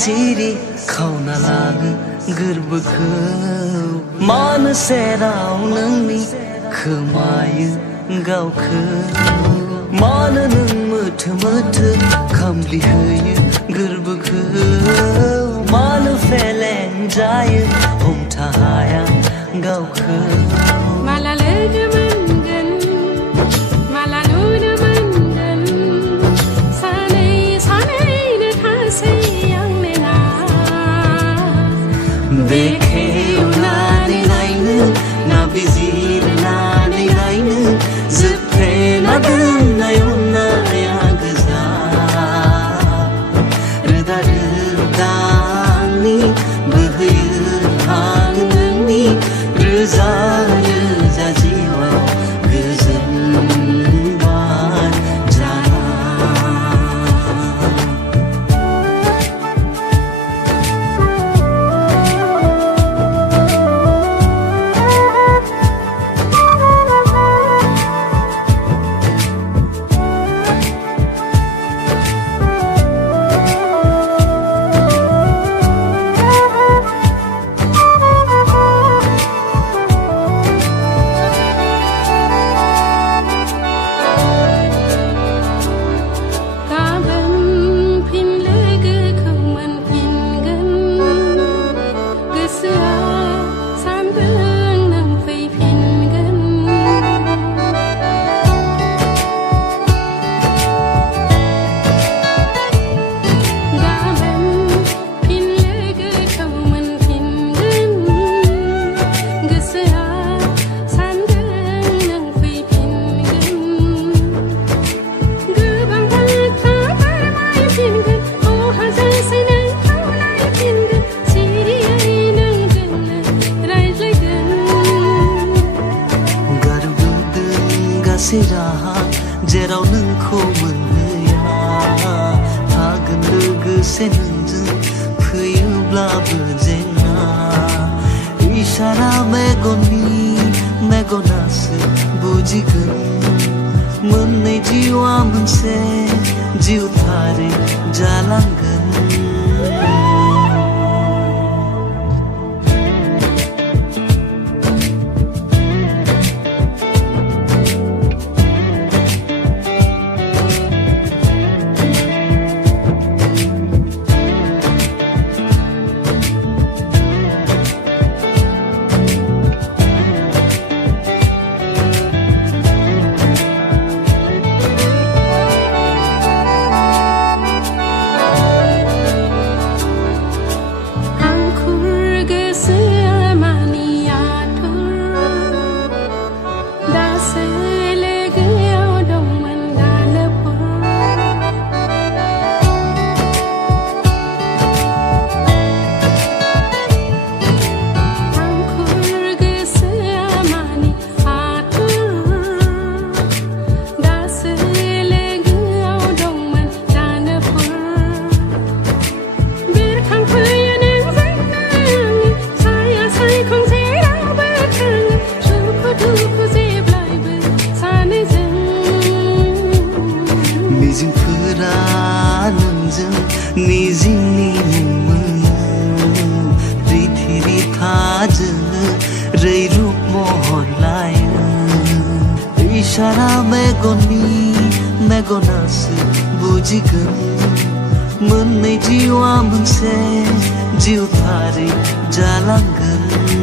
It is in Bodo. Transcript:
सिरि खावना लाङो गोरबोखौ मानो सेराव नोंनि खोमायो गावखौ मानो नों मोथो मोथो खामग्लिहोयो गोरबोखौ मानो फेलें जायो हमथा हाया गावखौ माला लोगो मोनगोन माला नुनो मोनगोन सानै सानैनो थासै आं नेना बेखेवनानै नायनो ना बिजिरनानै नायनो जोबफ्लेना दोननाय अननाया गोजा रोदा रोदानि बोहैयो हां नोंनि रोजा रोजा जिउआव गोजोन बार जाना राहा जेराव नोंखौ मोनहैया थागोन लोगोसे नोंजों फैयोब्लाबो जेंना इसारा मेगनासो बुजिगोन मोननै जिउआ मोनसे जिउथारै जालांगोन मिजिंफोरा नोंजों मिजिंनि मोनो रिथि रिथाजों रैरुप महर लायो इसारा मेगनासो बुजिगोन मोननै जिउआ मोनसे जिउथारै जालांगोन